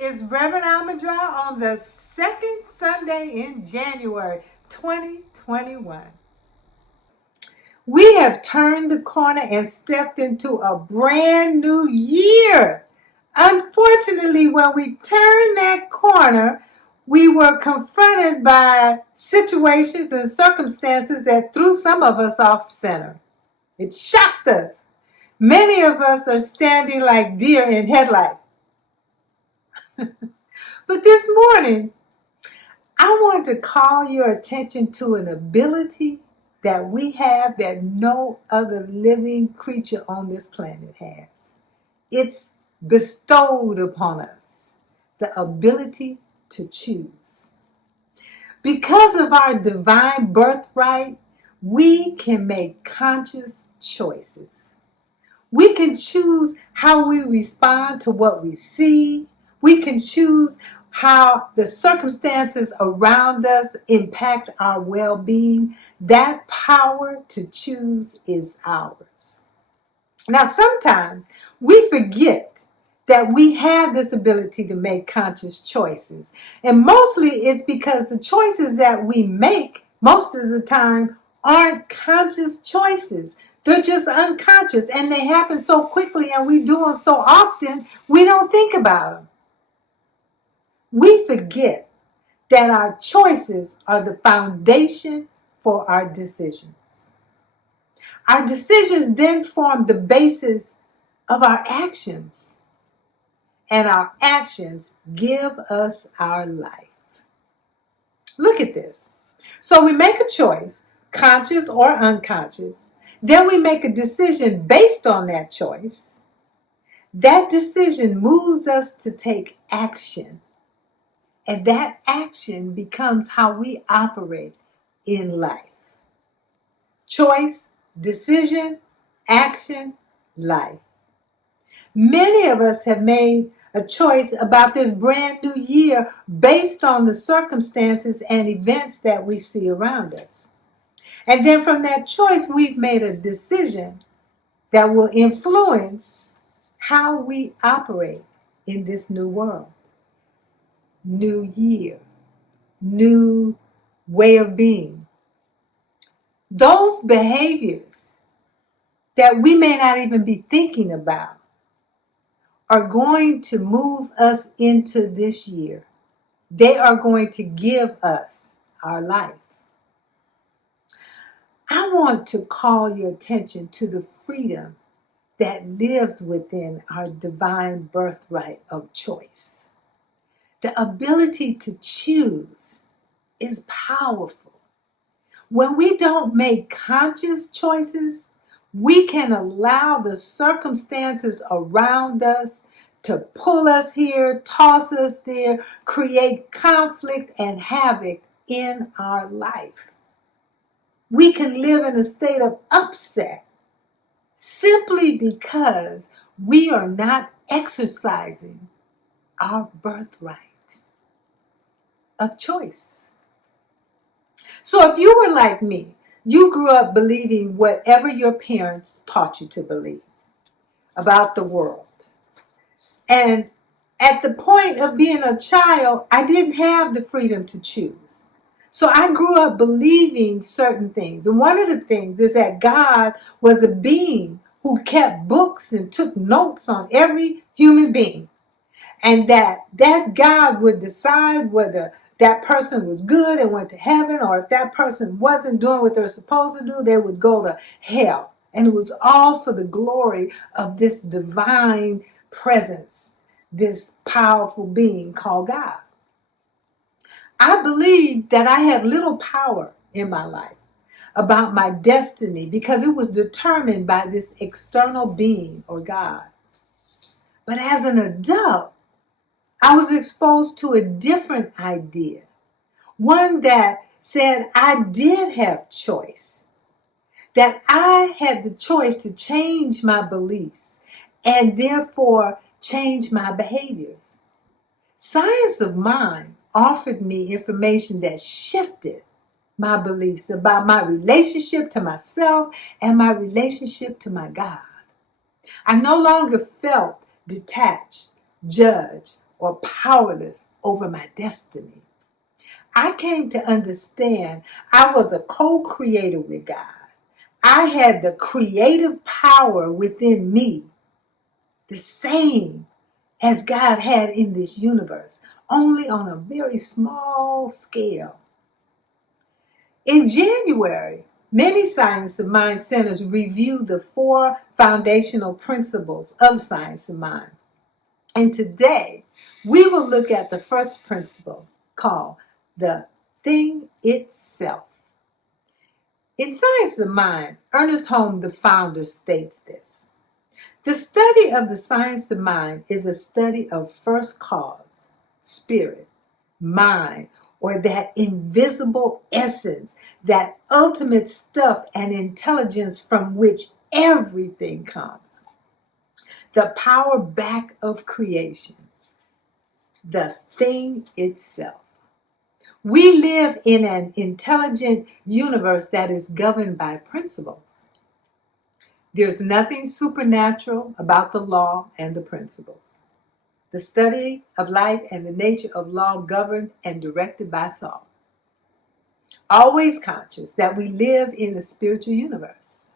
Is Reverend Ahmondra on the second Sunday in January 2021. We have turned the corner and stepped into a brand new year. Unfortunately, when we turned that corner, we were confronted by situations and circumstances that threw some of us off center. It shocked us. Many of us are standing like deer in headlights. But this morning, I want to call your attention to an ability that we have that no other living creature on this planet has. It's bestowed upon us, the ability to choose. Because of our divine birthright, we can make conscious choices. We can choose how we respond to what we see. We can choose how the circumstances around us impact our well-being. That power to choose is ours. Now, sometimes we forget that we have this ability to make conscious choices. And mostly it's because the choices that we make most of the time aren't conscious choices. They're just unconscious, and they happen so quickly and we do them so often, we don't think about them. We forget that our choices are the foundation for our decisions. Our decisions then form the basis of our actions, and our actions give us our life. Look at this. So we make a choice, conscious or unconscious. Then we make a decision based on that choice. That decision moves us to take action. And that action becomes how we operate in life. Choice, decision, action, life. Many of us have made a choice about this brand new year based on the circumstances and events that we see around us. And then from that choice, we've made a decision that will influence how we operate in this new world. New year, new way of being. Those behaviors that we may not even be thinking about are going to move us into this year. They are going to give us our life. I want to call your attention to the freedom that lives within our divine birthright of choice. The ability to choose is powerful. When we don't make conscious choices, we can allow the circumstances around us to pull us here, toss us there, create conflict and havoc in our life. We can live in a state of upset simply because we are not exercising our birthright of choice. So if you were like me, you grew up believing whatever your parents taught you to believe about the world. And at the point of being a child, I didn't have the freedom to choose. So I grew up believing certain things. And one of the things is that God was a being who kept books and took notes on every human being. And that God would decide whether that person was good and went to heaven, or if that person wasn't doing what they're supposed to do, they would go to hell. And it was all for the glory of this divine presence, this powerful being called God. I believed that I had little power in my life about my destiny because it was determined by this external being or God. But as an adult, I was exposed to a different idea, one that said I did have choice, that I had the choice to change my beliefs and therefore change my behaviors. Science of mind offered me information that shifted my beliefs about my relationship to myself and my relationship to my God. I no longer felt detached, judged, or powerless over my destiny. I came to understand I was a co-creator with God. I had the creative power within me, the same as God had in this universe, only on a very small scale. In January, many Science of Mind centers review the 4 foundational principles of Science of Mind. And today, we will look at the first principle called the thing itself. In Science of Mind, Ernest Holmes, the founder, states this: the study of the science of mind is a study of first cause, spirit, mind, or that invisible essence, that ultimate stuff and intelligence from which everything comes. The power back of creation, the thing itself. We live in an intelligent universe that is governed by principles. There's nothing supernatural about the law and the principles. The study of life and the nature of law governed and directed by thought. Always conscious that we live in a spiritual universe,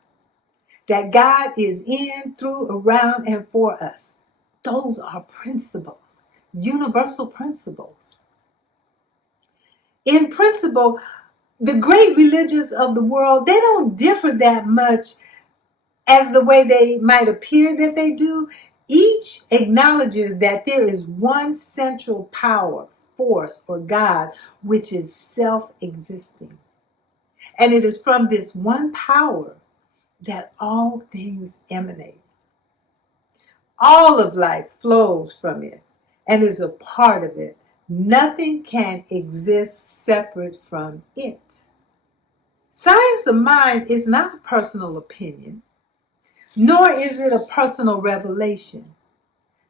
that God is in, through, around, and for us. Those are principles, universal principles. In principle, the great religions of the world, they don't differ that much as the way they might appear that they do. Each acknowledges that there is one central power, force, or God, which is self-existing. And it is from this one power that all things emanate. All of life flows from it and is a part of it. Nothing can exist separate from it. Science of mind is not a personal opinion, nor is it a personal revelation.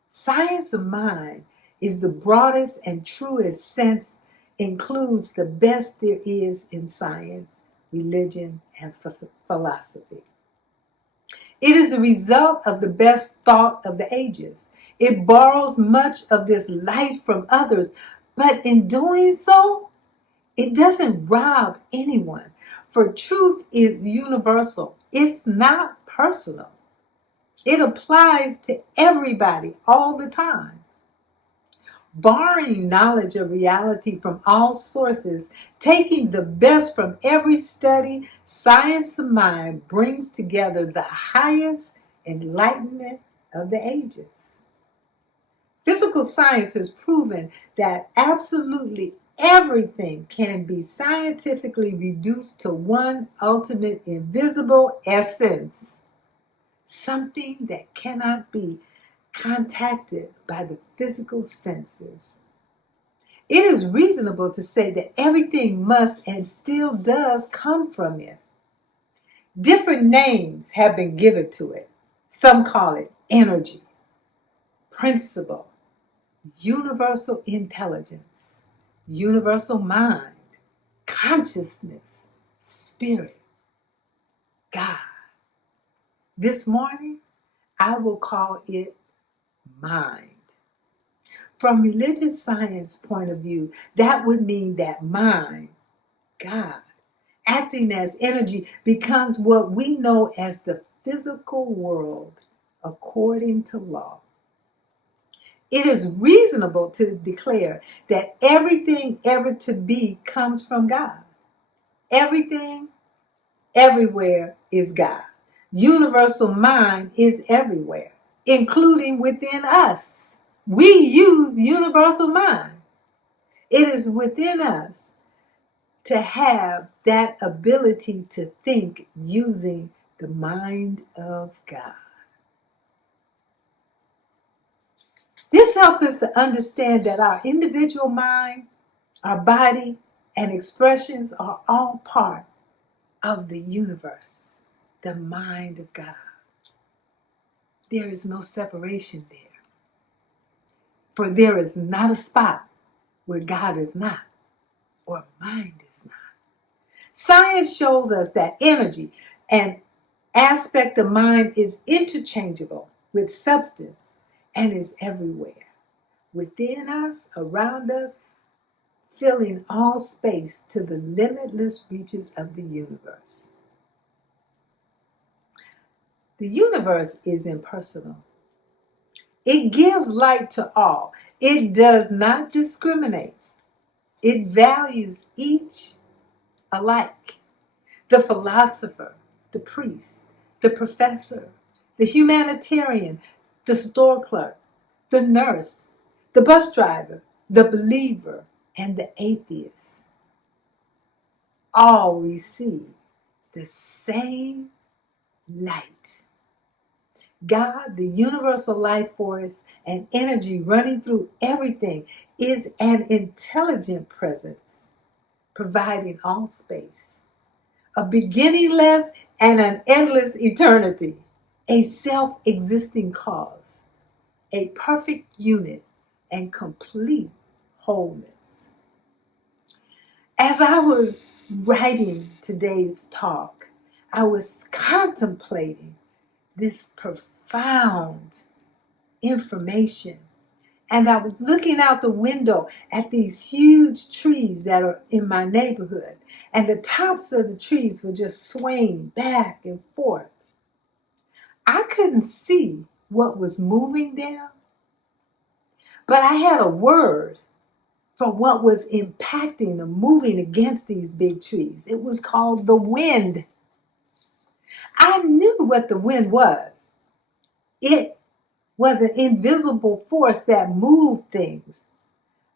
Science of mind is the broadest and truest sense, includes the best there is in science, religion, and philosophy. It is the result of the best thought of the ages. It borrows much of this light from others, but in doing so, it doesn't rob anyone. For truth is universal. It's not personal. It applies to everybody all the time. Borrowing knowledge of reality from all sources, taking the best from every study, Science of Mind brings together the highest enlightenment of the ages. Physical science has proven that absolutely everything can be scientifically reduced to one ultimate invisible essence, something that cannot be contacted by the physical senses. It is reasonable to say that everything must and still does come from it. Different names have been given to it. Some call it energy, principle, universal intelligence, universal mind, consciousness, spirit, God. This morning, I will call it mind. From religious science point of view, that would mean that mind, God, acting as energy, becomes what we know as the physical world according to law. It is reasonable to declare that everything ever to be comes from God. Everything, everywhere is God. Universal mind is everywhere, including within us. We use universal mind. It is within us to have that ability to think using the mind of God. This helps us to understand that our individual mind, our body, and expressions are all part of the universe, the mind of God. There is no separation there. For there is not a spot where God is not, or mind is not. Science shows us that energy, an aspect of mind, is interchangeable with substance and is everywhere. within us, around us, filling all space to the limitless reaches of the universe. The universe is impersonal. It gives light to all. It does not discriminate. It values each alike. The philosopher, the priest, the professor, the humanitarian, the store clerk, the nurse, the bus driver, the believer, and the atheist all receive the same light. God, the universal life force and energy running through everything, is an intelligent presence, providing all space, a beginningless and an endless eternity, a self-existing cause, a perfect unit and complete wholeness. As I was writing today's talk, I was contemplating this profound information. And I was looking out the window at these huge trees that are in my neighborhood. And the tops of the trees were just swaying back and forth. I couldn't see what was moving them, but I had a word for what was impacting or moving against these big trees. It was called the wind. I knew what the wind was. It was an invisible force that moved things.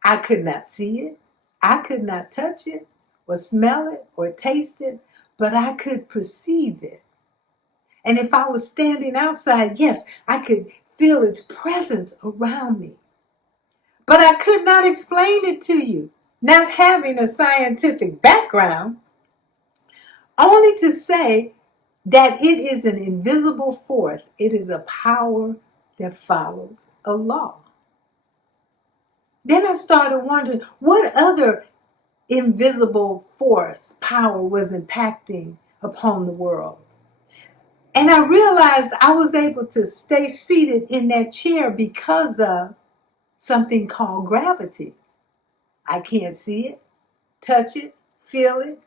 I could not see it. I could not touch it or smell it or taste it, but I could perceive it. And if I was standing outside, yes, I could feel its presence around me. But I could not explain it to you, not having a scientific background, only to say that it is an invisible force. It is a power that follows a law. Then I started wondering what other invisible force, power was impacting upon the world. And I realized I was able to stay seated in that chair because of something called gravity. I can't see it, touch it, feel it,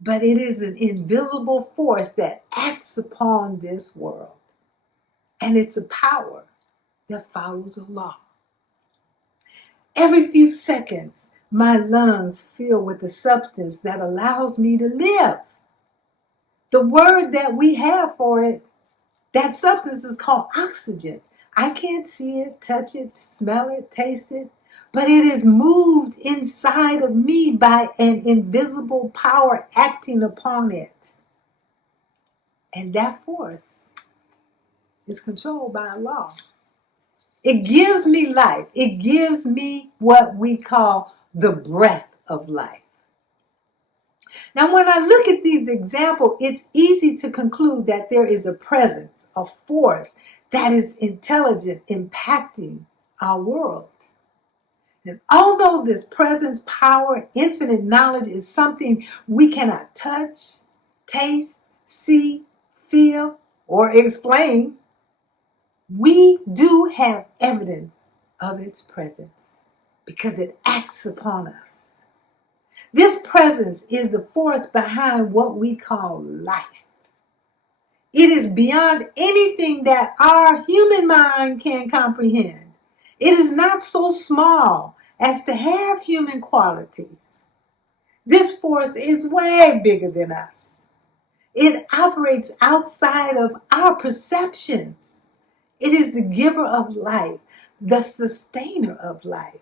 but it is an invisible force that acts upon this world. And it's a power that follows a law. Every few seconds, my lungs fill with a substance that allows me to live. The word that we have for it, that substance is called oxygen. I can't see it, touch it, smell it, taste it, but it is moved inside of me by an invisible power acting upon it. And that force is controlled by a law. It gives me life. It gives me what we call the breath of life. Now, when I look at these examples, it's easy to conclude that there is a presence, a force that is intelligent, impacting our world. And although this presence, power, infinite knowledge is something we cannot touch, taste, see, feel, or explain, we do have evidence of its presence because it acts upon us. This presence is the force behind what we call life. It is beyond anything that our human mind can comprehend. It is not so small as to have human qualities. This force is way bigger than us. It operates outside of our perceptions. It is the giver of life, the sustainer of life.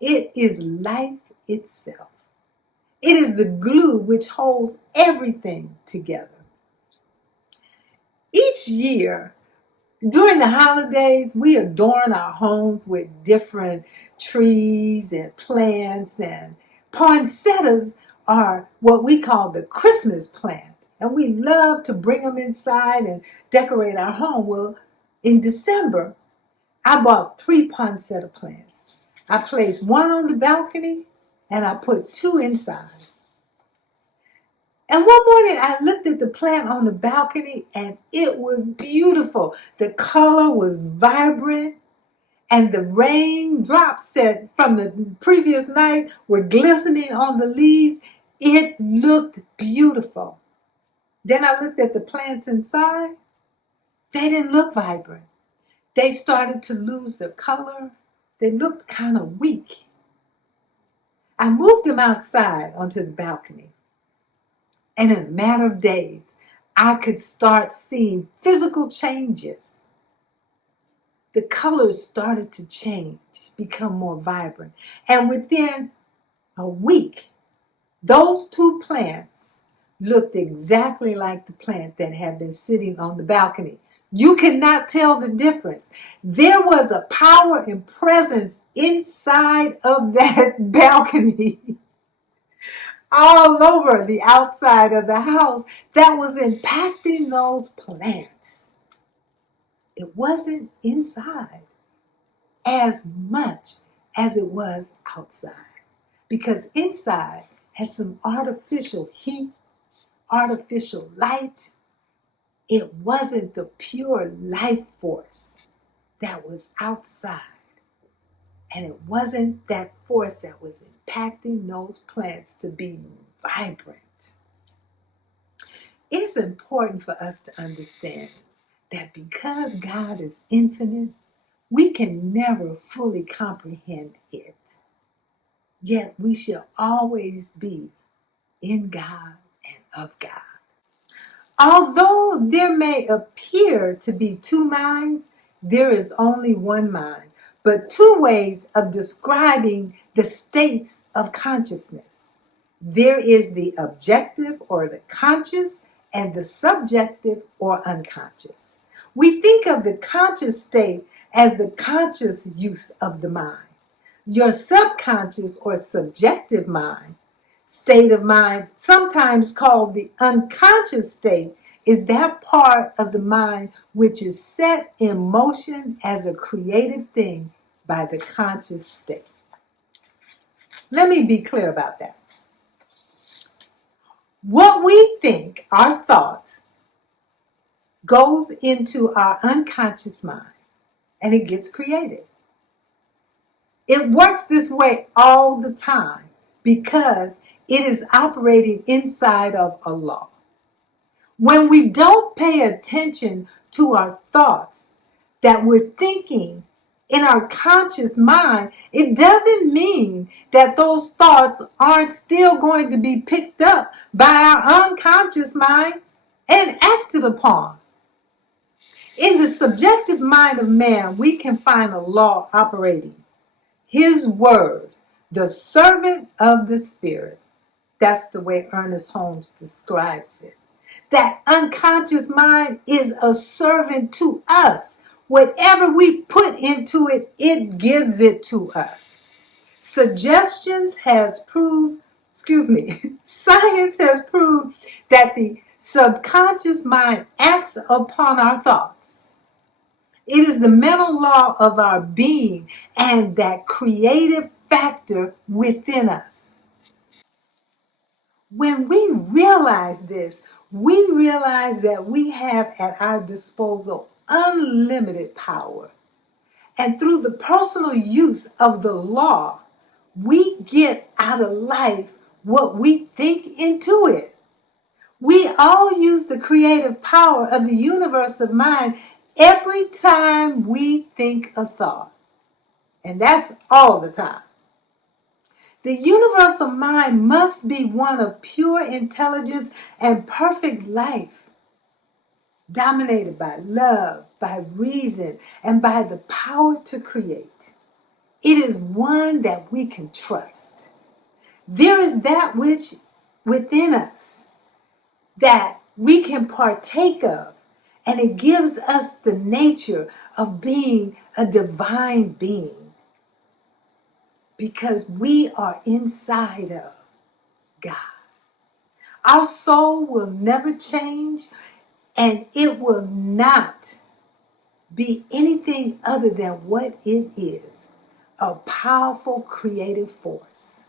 It is life itself. It is the glue which holds everything together. Each year, during the holidays, we adorn our homes with different trees and plants, and poinsettias are what we call the Christmas plant. And we love to bring them inside and decorate our home. Well, in December, I bought 3 poinsettia plants. I placed 1 on the balcony and I put 2 inside. And one morning I looked at the plant on the balcony and it was beautiful. The color was vibrant and the raindrops from the previous night were glistening on the leaves. It looked beautiful. Then I looked at the plants inside. They didn't look vibrant. They started to lose their color. They looked kind of weak. I moved them outside onto the balcony. And in a matter of days, I could start seeing physical changes. The colors started to change, become more vibrant. And within a week, those two plants looked exactly like the plant that had been sitting on the balcony. You cannot tell the difference. There was a power and presence inside of that balcony, all over the outside of the house, that was impacting those plants. It wasn't inside as much as it was outside, because inside had some artificial heat, artificial light. It wasn't the pure life force that was outside. And it wasn't that force that was impacting those plants to be vibrant. It's important for us to understand that because God is infinite, we can never fully comprehend it. Yet we shall always be in God and of God. Although there may appear to be two minds, there is only one mind, but two ways of describing the states of consciousness. There is the objective or the conscious and the subjective or unconscious. We think of the conscious state as the conscious use of the mind. Your subconscious or subjective mind, state of mind, sometimes called the unconscious state, is that part of the mind which is set in motion as a creative thing by the conscious state. Let me be clear about that. What we think, our thoughts, goes into our unconscious mind and it gets created. It works this way all the time because it is operating inside of a law. When we don't pay attention to our thoughts that we're thinking in our conscious mind, it doesn't mean that those thoughts aren't still going to be picked up by our unconscious mind and acted upon. In the subjective mind of man, we can find a law operating. His word, the servant of the Spirit. That's the way Ernest Holmes describes it. That unconscious mind is a servant to us. Whatever we put into it, it gives it to us. Science has proved that the subconscious mind acts upon our thoughts. It is the mental law of our being and that creative factor within us. When we realize this, we realize that we have at our disposal unlimited power. And through the personal use of the law, we get out of life what we think into it. We all use the creative power of the universe of mind every time we think a thought. And that's all the time. The universal mind must be one of pure intelligence and perfect life, dominated by love, by reason, and by the power to create. It is one that we can trust. There is that which within us that we can partake of, and it gives us the nature of being a divine being because we are inside of God. Our soul will never change, and it will not be anything other than what it is, a powerful creative force.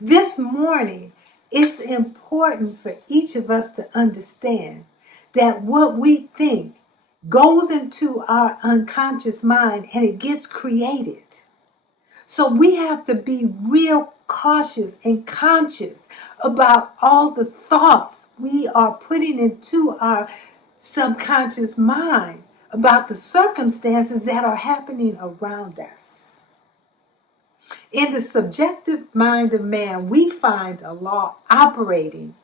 This morning, it's important for each of us to understand that what we think goes into our unconscious mind and it gets created. So we have to be real cautious and conscious about all the thoughts we are putting into our subconscious mind about the circumstances that are happening around us. In the subjective mind of man, we find a law operating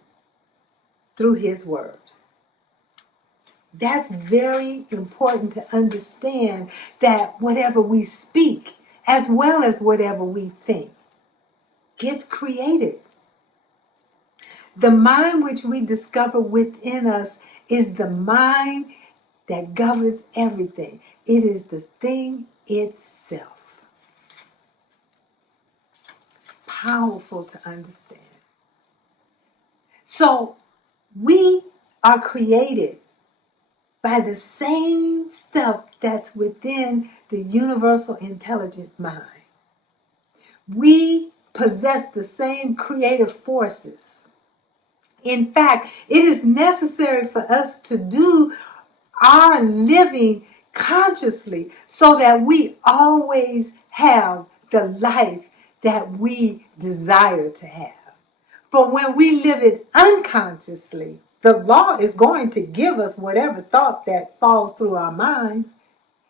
through his word. That's very important to understand, that whatever we speak, as well as whatever we think, gets created. The mind which we discover within us is the mind that governs everything. It is the thing itself. Powerful to understand. So we are created by the same stuff that's within the universal intelligent mind. We possess the same creative forces. In fact, it is necessary for us to do our living consciously so that we always have the life that we desire to have. For when we live it unconsciously, the law is going to give us whatever thought that falls through our mind.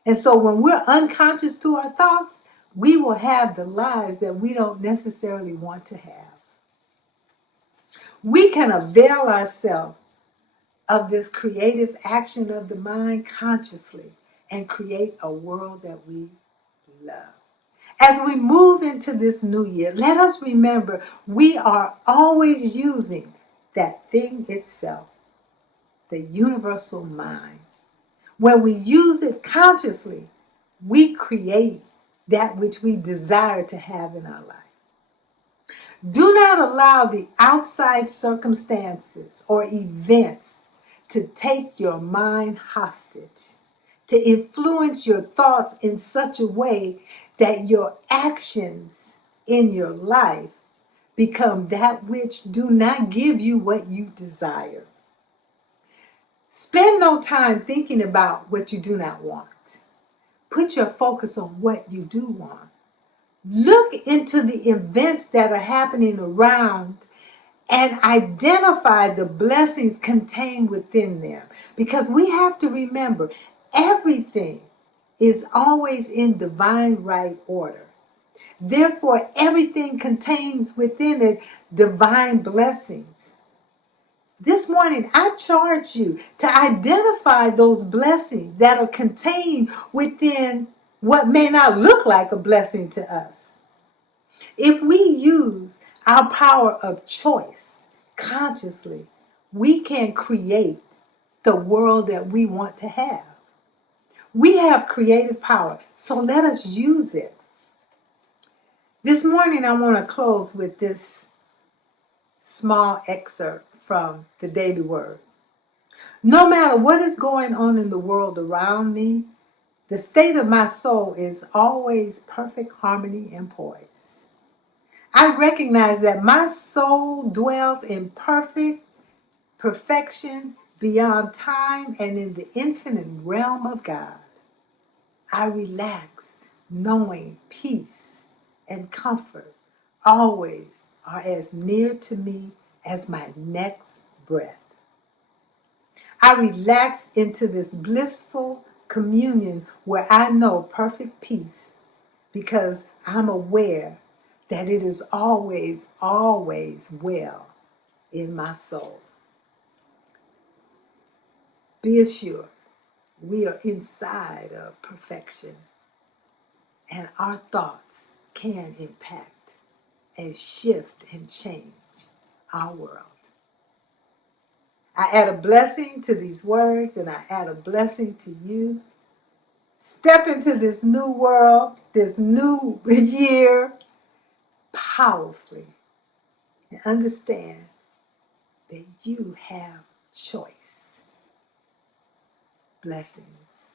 And so when we're unconscious to our thoughts, we will have the lives that we don't necessarily want to have. We can avail ourselves of this creative action of the mind consciously and create a world that we love. As we move into this new year, let us remember we are always using that thing itself, the universal mind. When we use it consciously, we create that which we desire to have in our life. Do not allow the outside circumstances or events to take your mind hostage, to influence your thoughts in such a way that your actions in your life become that which do not give you what you desire. Spend no time thinking about what you do not want. Put your focus on what you do want. Look into the events that are happening around and identify the blessings contained within them. Because we have to remember, everything is always in divine right order. Therefore, everything contains within it divine blessings. This morning, I charge you to identify those blessings that are contained within what may not look like a blessing to us. If we use our power of choice consciously, we can create the world that we want to have. We have creative power, so let us use it. This morning, I want to close with this small excerpt from the Daily Word. No matter what is going on in the world around me, the state of my soul is always perfect harmony and poise. I recognize that my soul dwells in perfection beyond time and in the infinite realm of God. I relax knowing peace and comfort always are as near to me as my next breath. I relax into this blissful communion where I know perfect peace because I'm aware that it is always, always well in my soul. Be assured, we are inside of perfection, and our thoughts can impact and shift and change our world. I add a blessing to these words, and I add a blessing to you. Step into this new world, this new year, powerfully, and understand that you have choice. Blessings.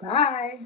Bye.